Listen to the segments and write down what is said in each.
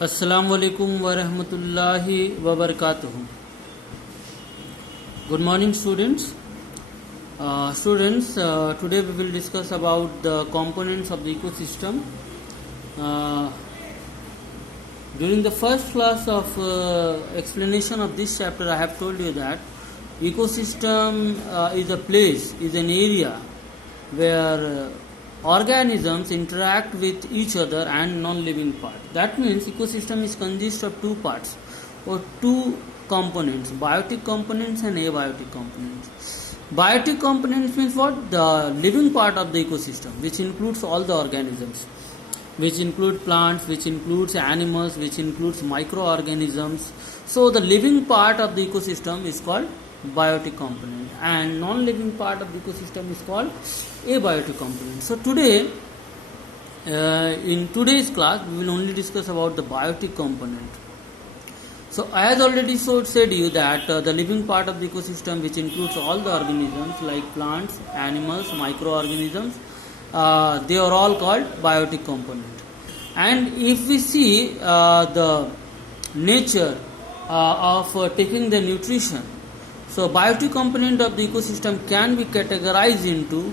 Assalamualaikum warahmatullahi wabarakatuh. Good morning, students. Today we will discuss about the components of the ecosystem. Uh, During the first class of explanation of this chapter, I have told you that ecosystem is an area where organisms interact with each other and non-living part. That means ecosystem is consist of two parts or two components, biotic components and abiotic components. Biotic components means what? The living part of the ecosystem, which includes all the organisms, which include plants, which includes animals, which includes microorganisms. So the living part of the ecosystem is called biotic component, and non-living part of the ecosystem is called abiotic component. So today, in today's class, we will only discuss about the biotic component. So I have already said you that the living part of the ecosystem, which includes all the organisms like plants, animals, microorganisms, they are all called biotic component. And if we see the nature of taking the nutrition, so biotic component of the ecosystem can be categorized into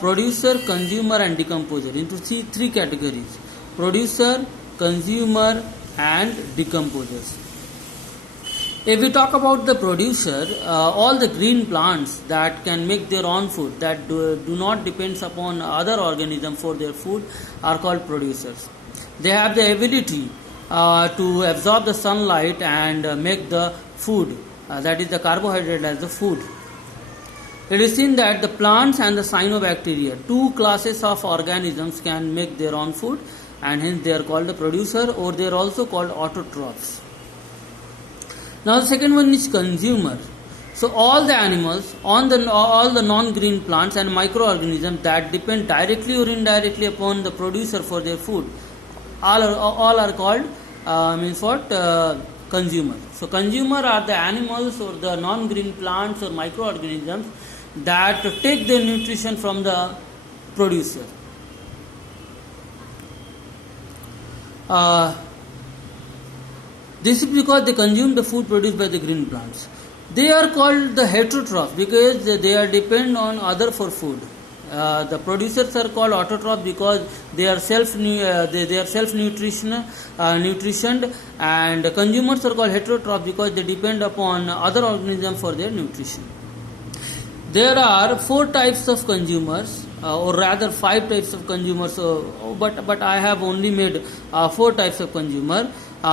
producer, consumer and decomposer, into three categories: producer, consumer and decomposers. If we talk about the producer, all the green plants that can make their own food, that do not depend upon other organisms for their food, are called producers. They have the ability to absorb the sunlight and make the food, that is the carbohydrate, as the food. It is seen that the plants and the cyanobacteria, two classes of organisms, can make their own food, and hence they are called the producer, or they are also called autotrophs. Now the second one is consumer. So all the animals, all the non-green plants and microorganisms that depend directly or indirectly upon the producer for their food, all are called consumer. So consumer are the animals or the non-green plants or microorganisms that take their nutrition from the producer. This is because they consume the food produced by the green plants. They are called the heterotroph because they are depend on other for food. The producers are called autotroph because they are nutritioned, and consumers are called heterotroph because they depend upon other organisms for their nutrition. There are four types of consumers, or rather 5 types of consumers, but I have only made 4 types of consumer.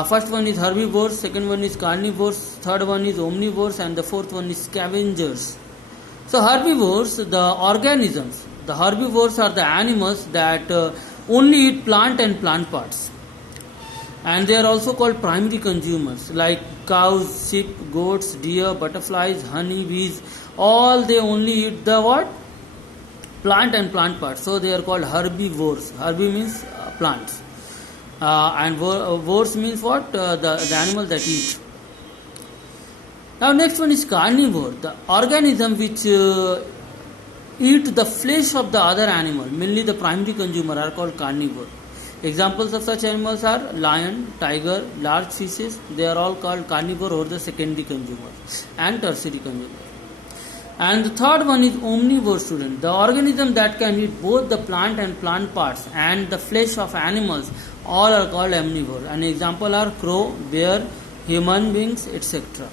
First one is herbivores, second one is carnivores, third one is omnivores, and the fourth one is scavengers. So herbivores, the organisms, the herbivores are the animals that only eat plant and plant parts, and they are also called primary consumers, like cows, sheep, goats, deer, butterflies, honey, bees. All they only eat the what? Plant and plant parts. So they are called herbivores. Herbi means plants, and vores means what? The animal that eat. Now next one is carnivore, the organism which eat the flesh of the other animal, mainly the primary consumer, are called carnivore. Examples of such animals are lion, tiger, large fishes. They are all called carnivore or the secondary consumers and tertiary consumers. And the third one is omnivore, student. The organism that can eat both the plant and plant parts and the flesh of animals, all are called omnivore. An example are crow, bear, human beings, etc.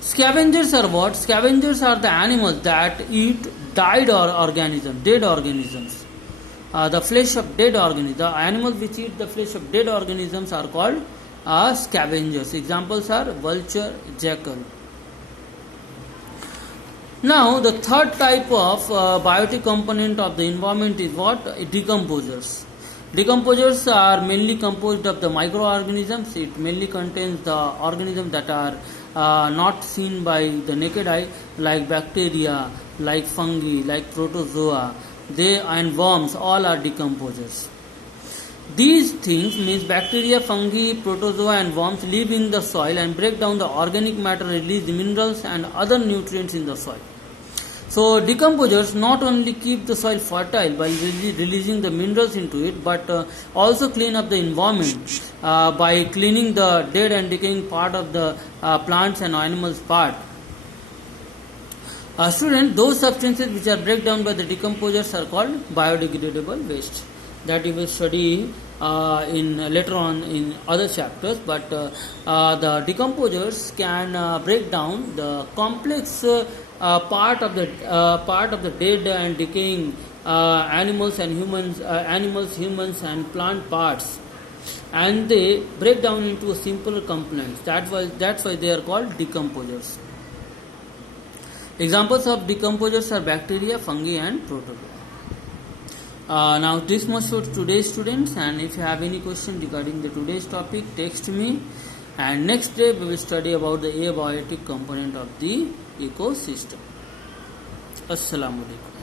Scavengers are what? Scavengers are the animals that eat dead organisms. The flesh of dead organisms. The animals which eat the flesh of dead organisms are called scavengers. Examples are vulture, jackal. Now the third type of biotic component of the environment is what? Decomposers. Decomposers are mainly composed of the microorganisms. It mainly contains the organisms that are not seen by the naked eye, like bacteria, like fungi, like protozoa, and worms. All are decomposers. These things means bacteria, fungi, protozoa and worms live in the soil and break down the organic matter, release the minerals and other nutrients in the soil. So decomposers not only keep the soil fertile by releasing the minerals into it, but also clean up the environment by cleaning the dead and decaying part of the plants and animals part. Student, those substances which are break down by the decomposers are called biodegradable waste. That you will study in later on in other chapters. But the decomposers can break down the complex part of the dead and decaying animals, humans and plant parts, and they break down into a simpler components. That's why they are called decomposers. Examples of decomposers are bacteria, fungi, and protozoa. Now this much for today's students, and if you have any question regarding the today's topic, text me, and next day we will study about the abiotic component of the ecosystem. Assalamu alaikum.